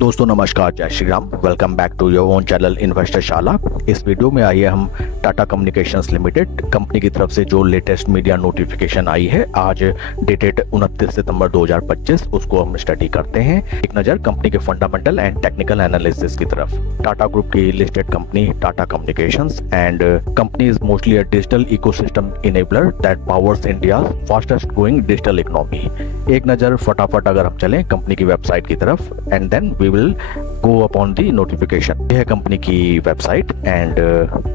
दोस्तों नमस्कार, जय Shri Ram. Welcome back to your own channel Investor Shala. इस वीडियो में आइए हम टाटा कम्युनिकेशंस लिमिटेड कंपनी की तरफ से जो लेटेस्ट मीडिया नोटिफिकेशन आई है आज डेटेड 29 सितंबर 2025, उसको हम स्टडी करते हैं। एक नज़र कंपनी के फंडामेंटल एंड टेक्निकल एनालिसिस की तरफ। टाटा ग्रुप की listed company Tata communications and company is mostly a digital ecosystem enabler that powers India fastest growing digital economy. एक नज़र फटाफट अगर हम चलें कंपनी की वेबसाइट की तरफ and then we will go upon the notification। यह है कंपनी की वेबसाइट एंड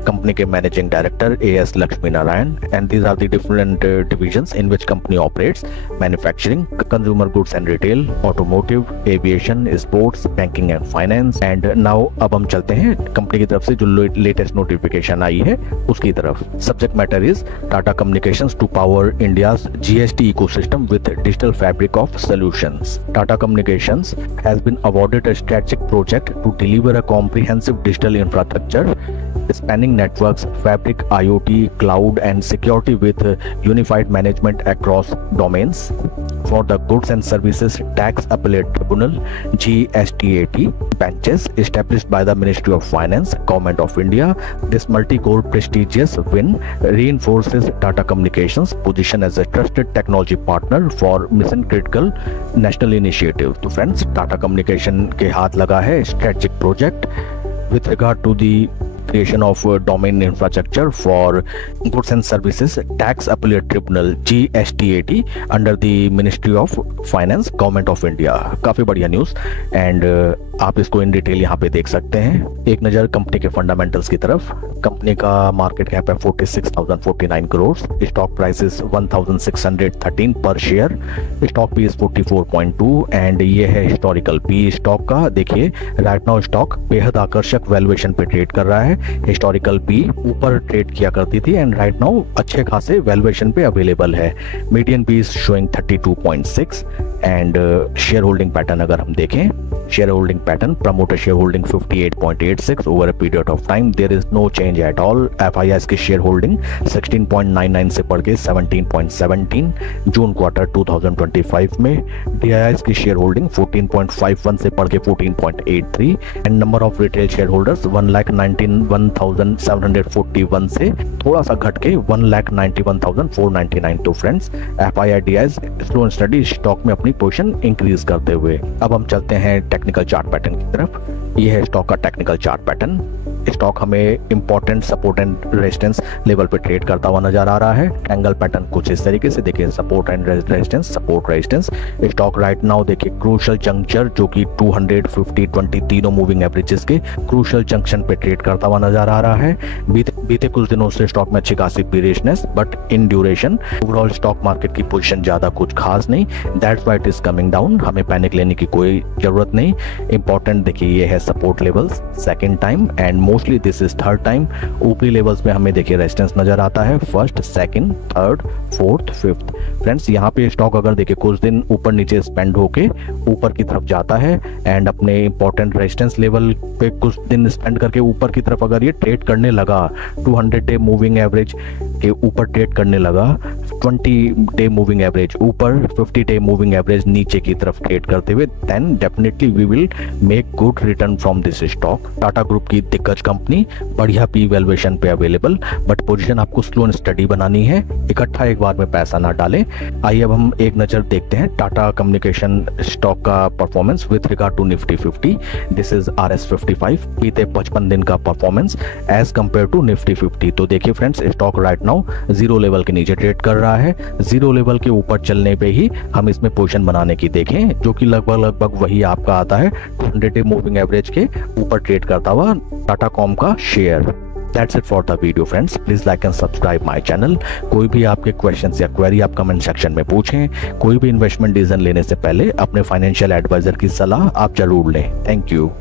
कंपनी के managing director AS Lakshmi Narayan and these are the different divisions in which company operates: manufacturing, consumer goods and retail, automotive, aviation, sports, banking and finance। and now अब हम चलते हैं company की तरफ से जो लेटेस्ट नोटिफिकेशन आई है उसकी तरफ। Subject matter is Tata Communications to power India's GST ecosystem with digital fabric of solutions। Tata Communications has been awarded a strategic project to deliver a comprehensive digital infrastructure spanning networks, fabric, IoT, cloud and security with unified management across domains for the goods and services tax appellate tribunal GSTAT benches established by the Ministry of Finance, Government of India। This multi-core prestigious win reinforces Tata Communications position as a trusted technology partner for mission critical national initiative। तो friends Tata communication के हाथ लगा है strategic project with regard to the creation of domain infrastructure for goods and services tax appellate tribunal GSTAT under the Ministry of Finance, Government of India। काफी बढ़िया news and आप इसको in detail यहाँ पे देख सकते हैं। एक नज़र कंपनी के फंडामेंटल्स की तरफ। कंपनी का मार्केट कैप है 46,049 करोड़, स्टॉक प्राइस इज 1,613 पर share, stock P is 44.2 and ये है हिस्टोरिकल पी स्टॉक का। देखिए राइट नाउ स्टॉक बेहद आकर्षक वैल्यूएशन पे ट्रेड कर रहा है। हिस्टोरिकल पी ऊपर ट्रेड किया करती थी एंड राइट नाउ अच्छे खासे वैल्यूएशन पे अवेलेबल है। Median P is showing 32.6 and shareholding pattern अगर हम देखें, shareholding pattern promoter shareholding 58.86 over a period of time, there is no change at all. FIS की shareholding 16.99 से बढ़ के 17.17 जून क्वार्टर 2025 में। DIIs की शेयर होल्डिंग 14.51 से बढ़ के 14.83 and number of retail share holders 1,91,741 से थोड़ा सा घट के 1,91,499। तो friends FII DIIs slow and study stock में अपनी पोजीशन इंक्रीज करते हुए। अब हम चलते हैं टेक्निकल चार्ट पैटर्न की तरफ। ये है स्टॉक का टेक्निकल चार्ट पैटर्न। स्टॉक हमें important support and resistance level पे ट्रेड करता हुआ नजर आ रहा है। एंगल पैटर्न कुछ इस तरीके से देखिए, support and resistance, support resistance. Stock right now देखिए क्रूशियल जंक्चर जो कि 200, 50, 20 तीनों मूविंग एवरेजेस के क्रूशियल जंक्शन पे ट्रेड करता हुआ नजर आ रहा है। बीते कुछ दिनों से स्टॉक में अच्छी खासी bearishness but in duration overall stock market की पोजीशन ज्यादा कुछ खास नहीं, that's why it is coming down. हमें पैनिक लेने की कोई जरूरत नहीं। इंपॉर्टेंट देखिए ये है support levels second time and mostly this is third time. ऊपरी लेवल्स में हमें देखिए रेजिस्टेंस नजर आता है first, second, third, fourth, fifth. Friends यहाँ पे स्टॉक अगर देखिए कुछ दिन ऊपर नीचे स्पेंड होके ऊपर की तरफ जाता है एंड अपने इंपॉर्टेंट रेजिस्टेंस लेवल पे कुछ दिन स्पेंड करके ऊपर की तरफ अगर ये ट्रेड करने लगा, 200 डे मूविंग एवरेज के ऊपर ट्रेड करने लगा, 20 डे मूविंग एवरेज ऊपर, 50 डे मूविंग एवरेज नीचे की तरफ ट्रेड करते हुए, then definitely we will make good return from this stock. Tata group की दिग्गज कंपनी, बढ़िया पी वैल्यूएशन पे अवेलेबल, बट पोजीशन आपको स्लो एंड स्टडी बनानी है, इकट्ठा एक बार में पैसा ना डालें। आइए अब हम एक नजर देखते हैं टाटा कम्युनिकेशन स्टॉक का performance with regard to Nifty 50। This is RS55 बीते 55 दिन का performance as compared to Nifty 50। तो देखिए friends stock right now zero level के नीचे ट्रेड कर रहा है। जीरो लेवल के ऊपर चलने पे ही हम इसमें पोजीशन बनाने की देखें, जो कि लगभग वही आपका आता है 200 डे मूविंग एवरेज के ऊपर ट्रेड करता हुआ टाटा कॉम का share. That's it for the video friends. Please like and subscribe my channel। कोई भी आपके क्वेश्चंस या क्वेरी आप कमेंट सेक्शन में पूछें। कोई भी इन्वेस्टमेंट डिसीजन लेने से पहले अपने फाइनेंशियल एडवाइजर की सलाह आप जरूर लें। Thank you.